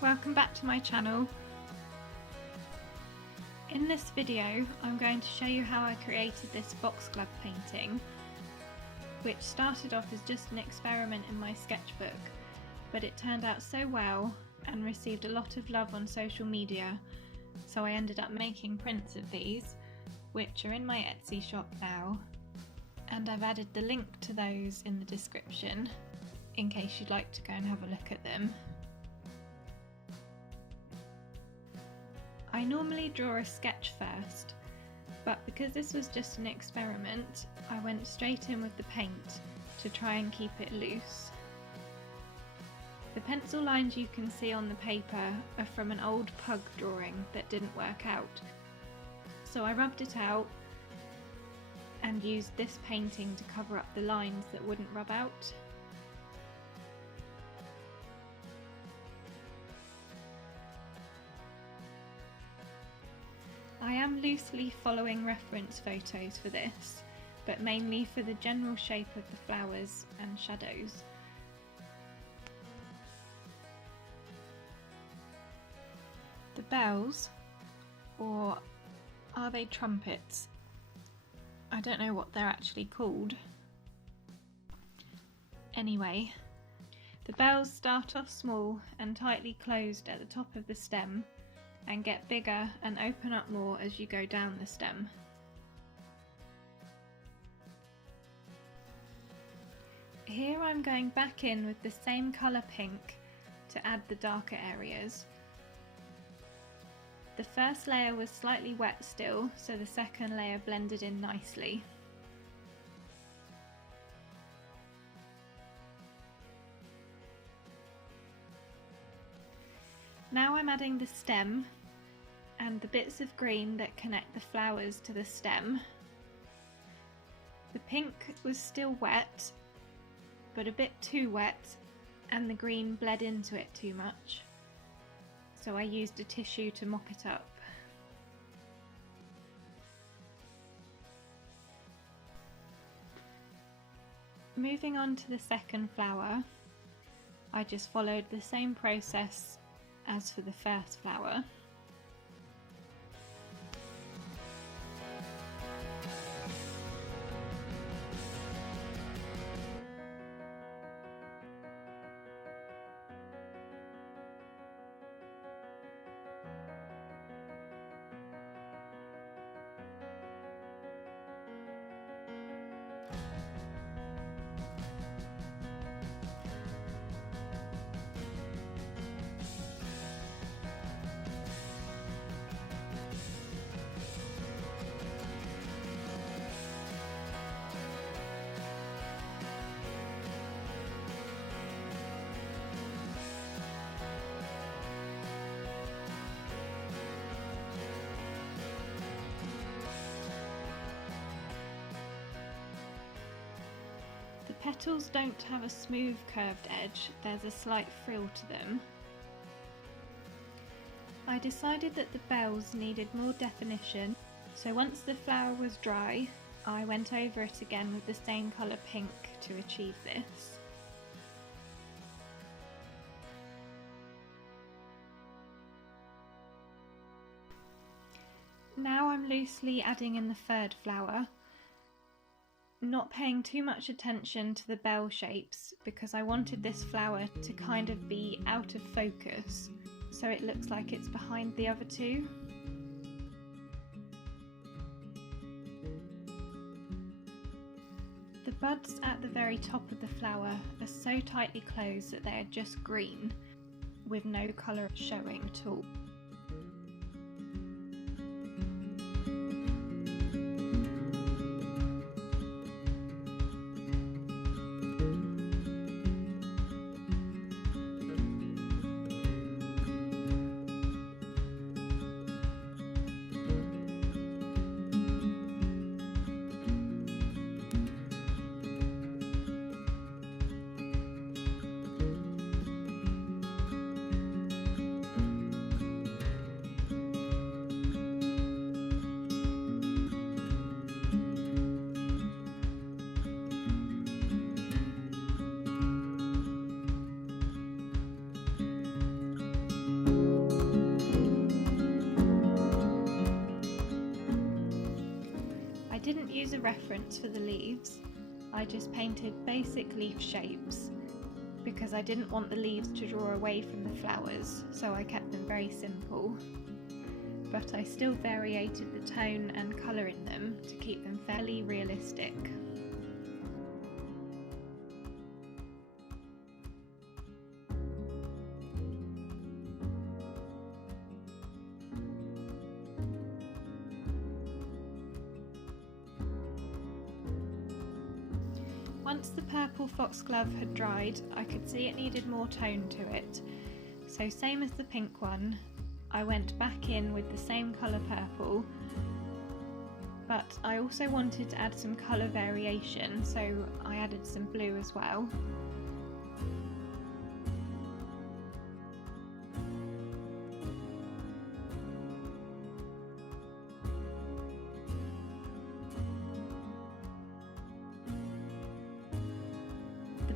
Welcome back to my channel. In this video I'm going to show you how I created this foxglove painting, which started off as just an experiment in my sketchbook, but it turned out so well and received a lot of love on social media, so I ended up making prints of these, which are in my Etsy shop now, and I've added the link to those in the description in case you'd like to go and have a look at them. I normally draw a sketch first, but because this was just an experiment, I went straight in with the paint to try and keep it loose. The pencil lines you can see on the paper are from an old pug drawing that didn't work out, so I rubbed it out and used this painting to cover up the lines that wouldn't rub out. I am loosely following reference photos for this, but mainly for the general shape of the flowers and shadows. The bells, or are they trumpets? I don't know what they're actually called. Anyway, the bells start off small and tightly closed at the top of the stem, and get bigger and open up more as you go down the stem. Here I'm going back in with the same colour pink to add the darker areas. The first layer was slightly wet still, so the second layer blended in nicely. Now I'm adding the stem and the bits of green that connect the flowers to the stem. The pink was still wet, but a bit too wet, and the green bled into it too much, so I used a tissue to mop it up. Moving on to the second flower, I just followed the same process as for the first flower. The petals don't have a smooth curved edge, there's a slight frill to them. I decided that the bells needed more definition, so once the flower was dry, I went over it again with the same colour pink to achieve this. Now I'm loosely adding in the third flower, not paying too much attention to the bell shapes because I wanted this flower to kind of be out of focus, so it looks like it's behind the other two. The buds at the very top of the flower are so tightly closed that they are just green, with no colour showing at all. use a reference for the leaves, I just painted basic leaf shapes because I didn't want the leaves to draw away from the flowers, so I kept them very simple. But I still variated the tone and colour in them to keep them fairly realistic. Once the purple foxglove had dried, I could see it needed more tone to it, so same as the pink one, I went back in with the same colour purple, but I also wanted to add some colour variation, so I added some blue as well.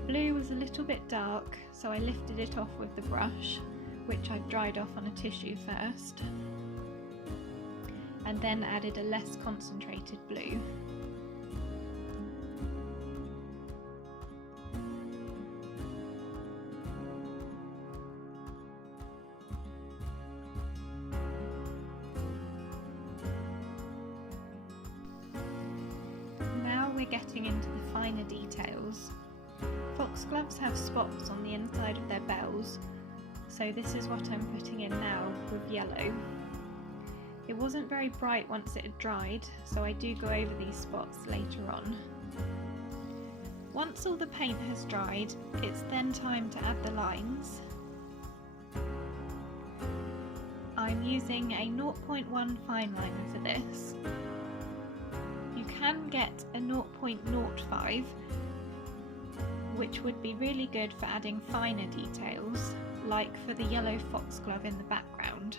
Blue was a little bit dark, so I lifted it off with the brush, which I'd dried off on a tissue first, and then added a less concentrated blue. Now we're getting into the finer details. Foxgloves have spots on the inside of their bells, so this is what I'm putting in now with yellow. It wasn't very bright once it had dried, so I do go over these spots later on. Once all the paint has dried, it's then time to add the lines. I'm using a 0.1 fine liner for this. You can get a 0.05, which would be really good for adding finer details, like for the yellow foxglove in the background.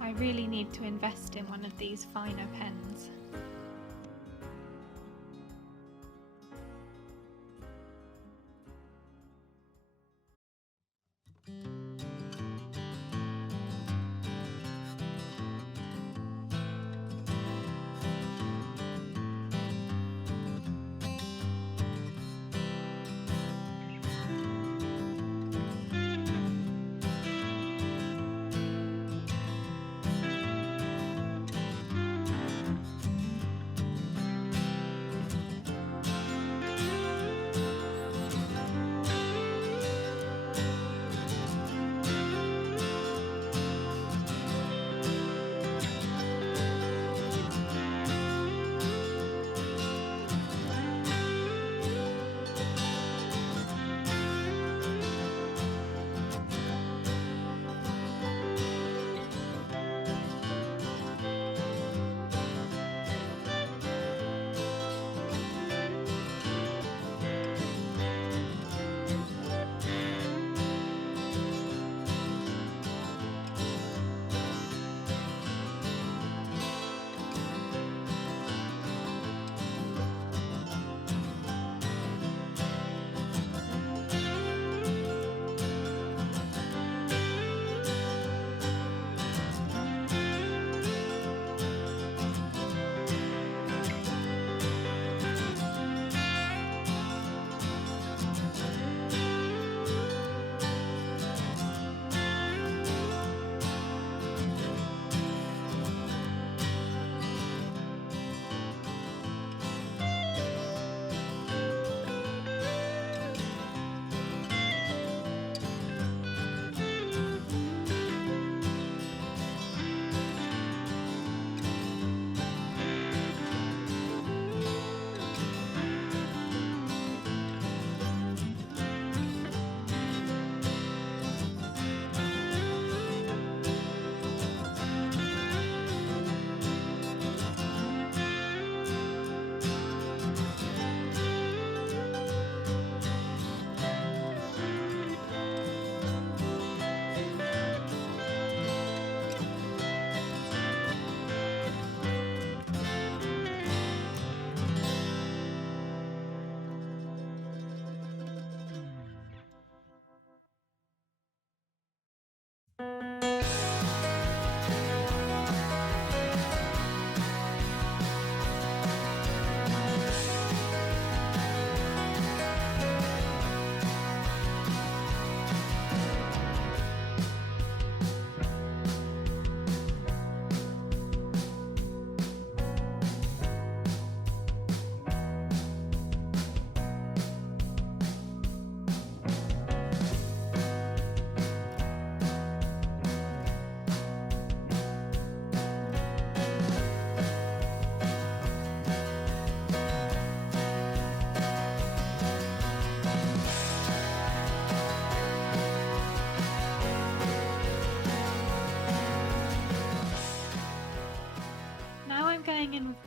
I really need to invest in one of these finer pens.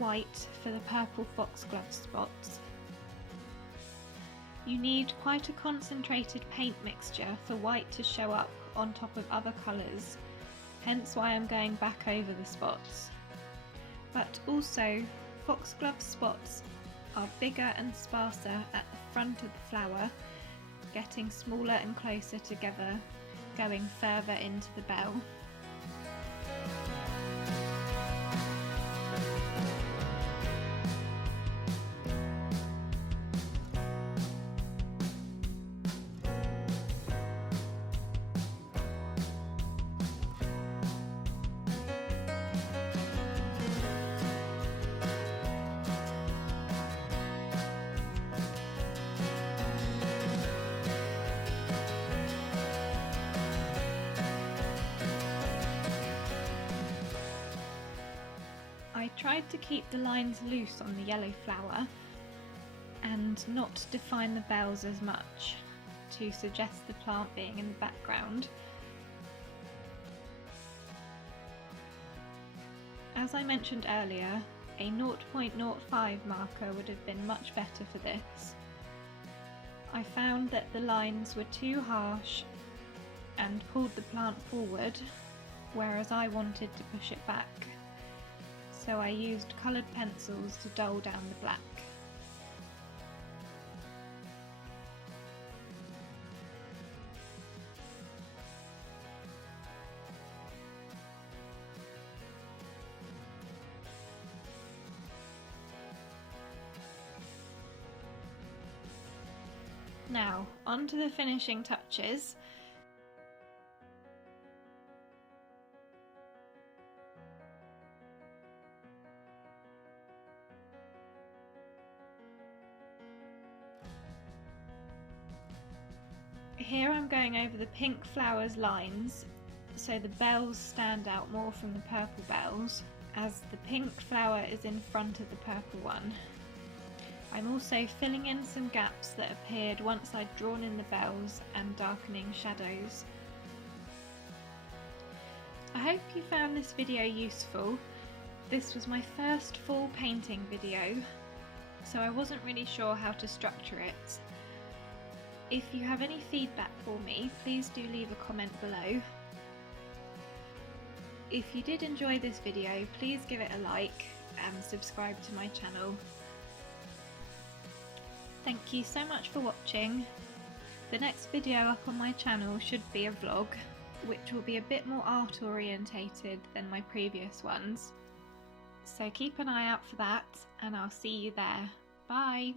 white for the purple foxglove spots. You need quite a concentrated paint mixture for white to show up on top of other colours, hence why I'm going back over the spots. But also, foxglove spots are bigger and sparser at the front of the flower, getting smaller and closer together, going further into the bell. I tried to keep the lines loose on the yellow flower and not define the bells as much to suggest the plant being in the background. As I mentioned earlier, a 0.05 marker would have been much better for this. I found that the lines were too harsh and pulled the plant forward, whereas I wanted to push it back. So I used coloured pencils to dull down the black. Now, on to the finishing touches. Here I'm going over the pink flowers lines so the bells stand out more from the purple bells, as the pink flower is in front of the purple one. I'm also filling in some gaps that appeared once I'd drawn in the bells and darkening shadows. I hope you found this video useful. This was my first full painting video, so I wasn't really sure how to structure it. If you have any feedback for me, please do leave a comment below. If you did enjoy this video, please give it a like and subscribe to my channel. Thank you so much for watching. The next video up on my channel should be a vlog, which will be a bit more art orientated than my previous ones. So keep an eye out for that, and I'll see you there. Bye!